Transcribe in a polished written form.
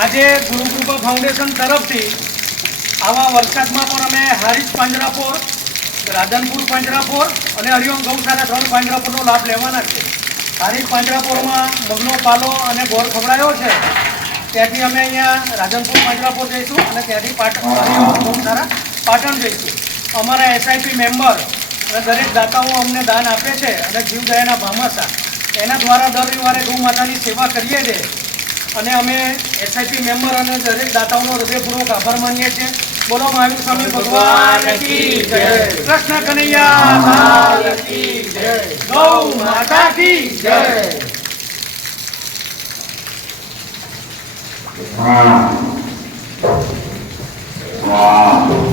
આજે ગુરુકૃપા ફાઉન્ડેશન તરફથી આવા વરસાદમાં પણ અમે હારીજ પાંજરાપોર, રાધનપુર પાંજરાપોર અને હરિઓમ ગૌશાળા 3 પાંજરાપોરનો લાભ લેવાના છે. હારીજ પાંજરાપોરમાં મગનો પાલો અને ગોળ ખવડાયો છે. ત્યાંથી અમે અહીંયા રાધનપુર પાંજરાપોર જઈશું અને ત્યાંથી હરિઓમ ગૌશાળા પાટણ જઈશું. અમારા એસઆઈપી મેમ્બર અને દરેક દાતાઓ અમને દાન આપે છે અને જીવદયાના ભામાસા એના દ્વારા દર રવિવારે ગૌ માતાની સેવા કરીએ છીએ અને અમે એસઆઈપી મેમ્બર અને દરેક દાતાઓનો હૃદયપૂર્વક આભાર માનીએ છીએ. બોલો મહાવીર સ્વામી ભગવાન કી જય, કૃષ્ણ કનૈયા લાલ કી જય, ગૌ માતા કી જય. Wow.